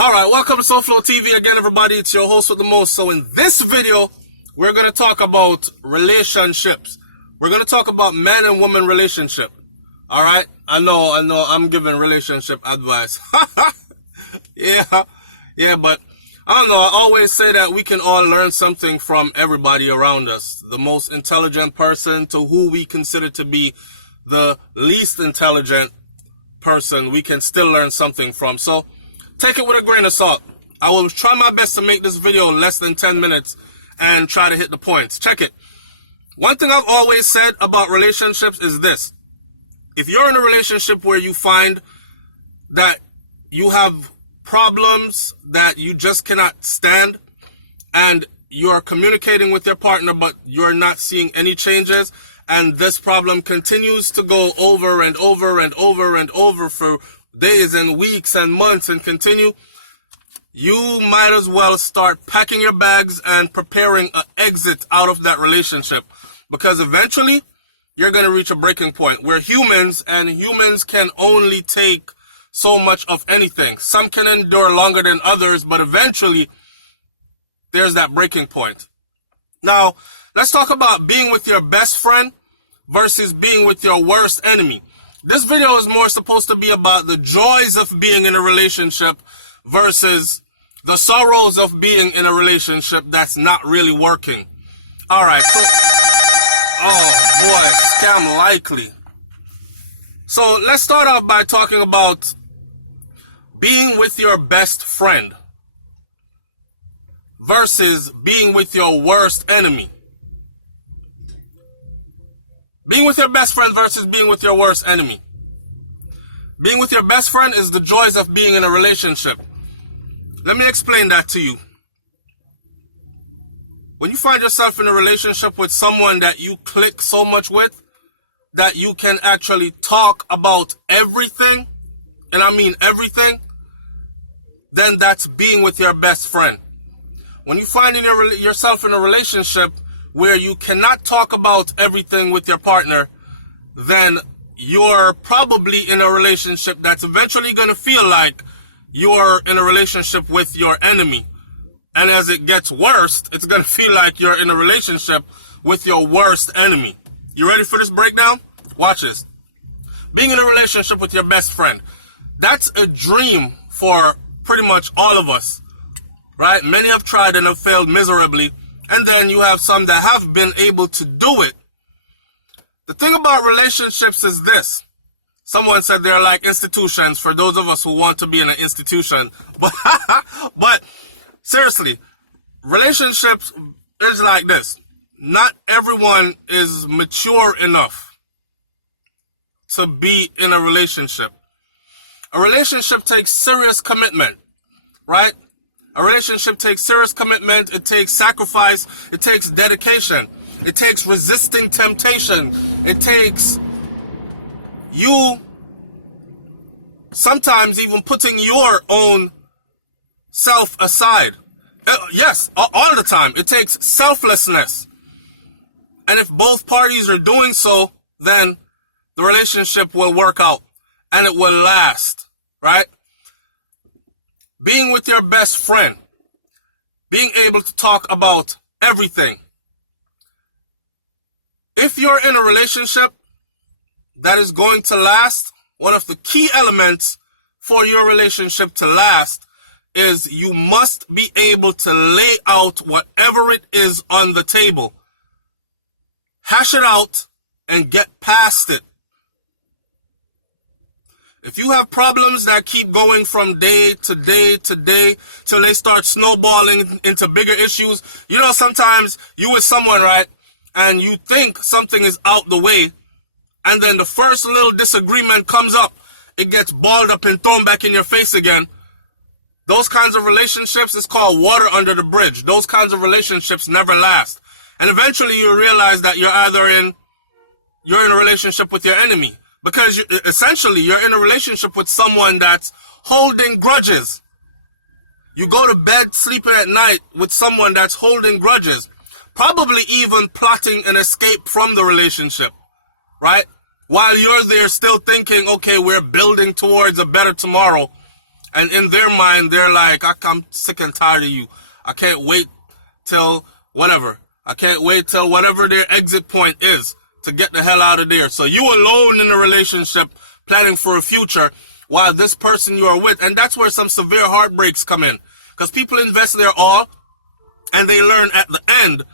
Alright, welcome to SouFLoTV again, everybody. It's your host with the most. So in this video, we're going to talk about relationships. We're going to talk about man and woman relationship. Alright? I know, I'm giving relationship advice. Yeah, but I don't know. I always say that we can all learn something from everybody around us. The most intelligent person to who we consider to be the least intelligent person, we can still learn something from. So take it with a grain of salt. I will try my best to make this video less than 10 minutes and try to hit the points. Check it. One thing I've always said about relationships is this. If you're in a relationship where you find that you have problems that you just cannot stand and you're communicating with your partner but you're not seeing any changes, and this problem continues to go over and over and over and over for days and weeks and months and continue, you might as well start packing your bags and preparing an exit out of that relationship, because eventually you're going to reach a breaking point. We're humans, and humans can only take so much of anything. Some can endure longer than others, but eventually there's that breaking point. Now, let's talk about being with your best friend versus being with your worst enemy. This video is more supposed to be about the joys of being in a relationship versus the sorrows of being in a relationship that's not really working. Alright, so, oh boy, scam likely. So let's start off by talking about being with your best friend versus being with your worst enemy. Being with your best friend versus being with your worst enemy. Being with your best friend is the joys of being in a relationship. Let me explain that to you. When you find yourself in a relationship with someone that you click so much with, that you can actually talk about everything, and I mean everything, then that's being with your best friend. When you find yourself in a relationship where you cannot talk about everything with your partner, then you're probably in a relationship that's eventually going to feel like you're in a relationship with your enemy. And as it gets worse, it's going to feel like you're in a relationship with your worst enemy. You ready for this breakdown? Watch this. Being in a relationship with your best friend. That's a dream for pretty much all of us, right? Many have tried and have failed miserably. And then you have some that have been able to do it. The thing about relationships is this. Someone said they're like institutions for those of us who want to be in an institution. But seriously, relationships is like this. Not everyone is mature enough to be in a relationship. A relationship takes serious commitment, right? A relationship takes serious commitment, it takes sacrifice, it takes dedication, it takes resisting temptation, it takes you sometimes even putting your own self aside. Yes, all the time. It takes selflessness. And if both parties are doing so, then the relationship will work out and it will last, right? Being with your best friend, being able to talk about everything. If you're in a relationship that is going to last, one of the key elements for your relationship to last is you must be able to lay out whatever it is on the table. Hash it out and get past it. If you have problems that keep going from day to day to day till they start snowballing into bigger issues, you know, sometimes you with someone, right, and you think something is out the way, and then the first little disagreement comes up, it gets balled up and thrown back in your face again. Those kinds of relationships is called water under the bridge. Those kinds of relationships never last. And eventually you realize that you're in a relationship with your enemy. Because essentially you're in a relationship with someone that's holding grudges. You go to bed sleeping at night with someone that's holding grudges. Probably even plotting an escape from the relationship, right? While you're there still thinking, okay, we're building towards a better tomorrow. And in their mind, they're like, I'm sick and tired of you. I can't wait till whatever. I can't wait till whatever their exit point is to get the hell out of there. So you alone in a relationship planning for a future while this person you are with. And that's where some severe heartbreaks come in. Because people invest their all and they learn at the end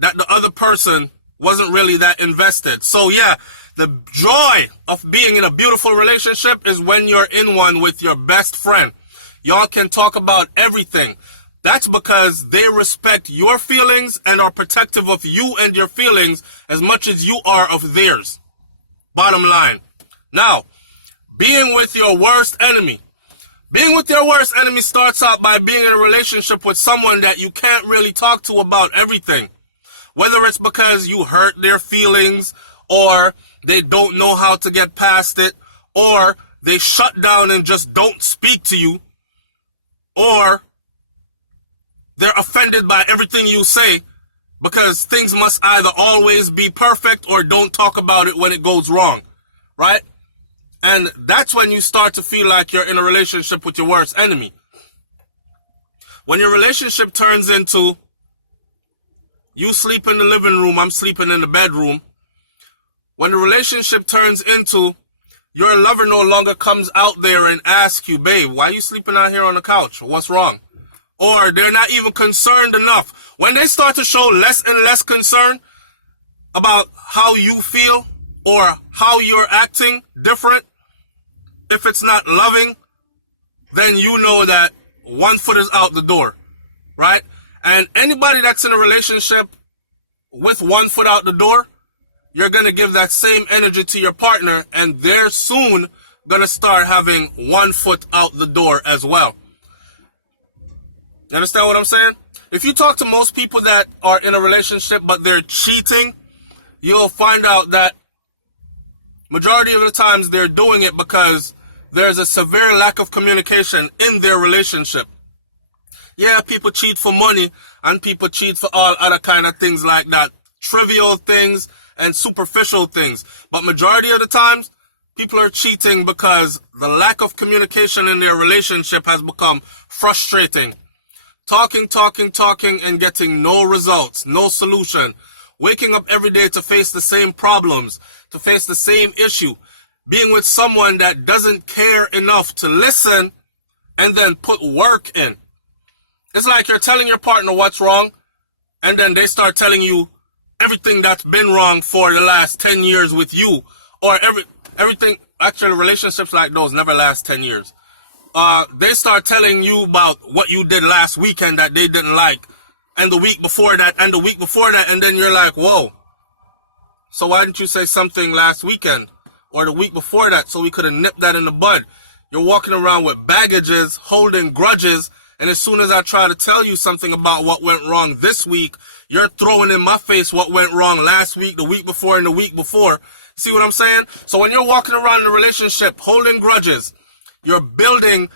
that the other person wasn't really that invested. So yeah, the joy of being in a beautiful relationship is when you're in one with your best friend. Y'all can talk about everything. That's because they respect your feelings and are protective of you and your feelings as much as you are of theirs. Bottom line. Now, being with your worst enemy. Being with your worst enemy starts out by being in a relationship with someone that you can't really talk to about everything. Whether it's because you hurt their feelings, or they don't know how to get past it, or they shut down and just don't speak to you, or they're offended by everything you say because things must either always be perfect or don't talk about it when it goes wrong, right? And that's when you start to feel like you're in a relationship with your worst enemy. When your relationship turns into you sleep in the living room, I'm sleeping in the bedroom. When the relationship turns into your lover no longer comes out there and asks you, babe, why are you sleeping out here on the couch? What's wrong? Or they're not even concerned enough. When they start to show less and less concern about how you feel or how you're acting different, if it's not loving, then you know that one foot is out the door, right? And anybody that's in a relationship with one foot out the door, you're going to give that same energy to your partner, and they're soon going to start having one foot out the door as well. You understand what I'm saying? If you talk to most people that are in a relationship but they're cheating, you'll find out that majority of the times they're doing it because there's a severe lack of communication in their relationship. Yeah, people cheat for money and people cheat for all other kind of things like that. Trivial things and superficial things. But majority of the times, people are cheating because the lack of communication in their relationship has become frustrating. Talking, and getting no results, no solution. Waking up every day to face the same problems, to face the same issue. Being with someone that doesn't care enough to listen and then put work in. It's like you're telling your partner what's wrong, and then they start telling you everything that's been wrong for the last 10 years with you. Or everything, actually relationships like those never last 10 years. They start telling you about what you did last weekend that they didn't like, and the week before that, and the week before that, and then you're like, whoa. So why didn't you say something last weekend or the week before that so we could have nipped that in the bud? You're walking around with baggages, holding grudges, and as soon as I try to tell you something about what went wrong this week, you're throwing in my face what went wrong last week, the week before, and the week before. See what I'm saying? So when you're walking around in a relationship, holding grudges, you're putting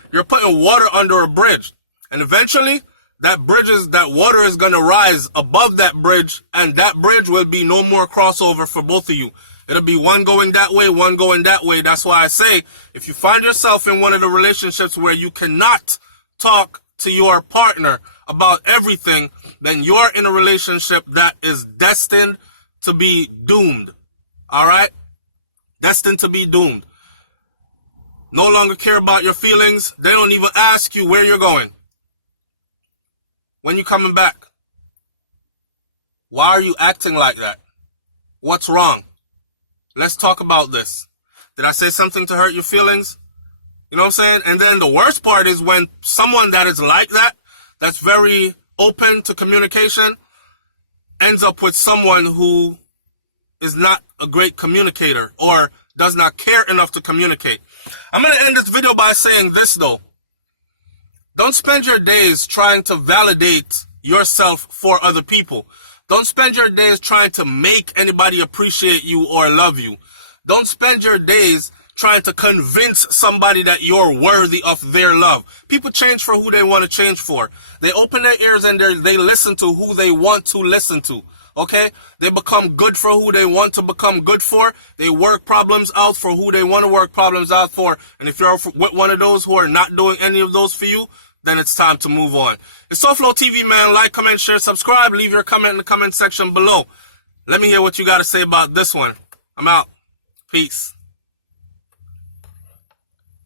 water under a bridge. And eventually, that water is going to rise above that bridge, and that bridge will be no more crossover for both of you. It'll be one going that way, one going that way. That's why I say, if you find yourself in one of the relationships where you cannot talk to your partner about everything, then you're in a relationship that is destined to be doomed. All right? Destined to be doomed. No longer care about your feelings. They don't even ask you where you're going. When you coming back? Why are you acting like that? What's wrong? Let's talk about this. Did I say something to hurt your feelings? You know what I'm saying? And then the worst part is when someone that is like that, that's very open to communication, ends up with someone who is not a great communicator or does not care enough to communicate. I'm going to end this video by saying this though. Don't spend your days trying to validate yourself for other people. Don't spend your days trying to make anybody appreciate you or love you. Don't spend your days trying to convince somebody that you're worthy of their love. People change for who they want to change for. They open their ears and they listen to who they want to listen to. okay? They become good for who they want to become good for. They work problems out for who they want to work problems out for. And if you're with one of those who are not doing any of those for you, then it's time to move on. It's SouFLoTV, man. Like, comment, share, subscribe. Leave your comment in the comment section below. Let me hear what you got to say about this one. I'm out. Peace.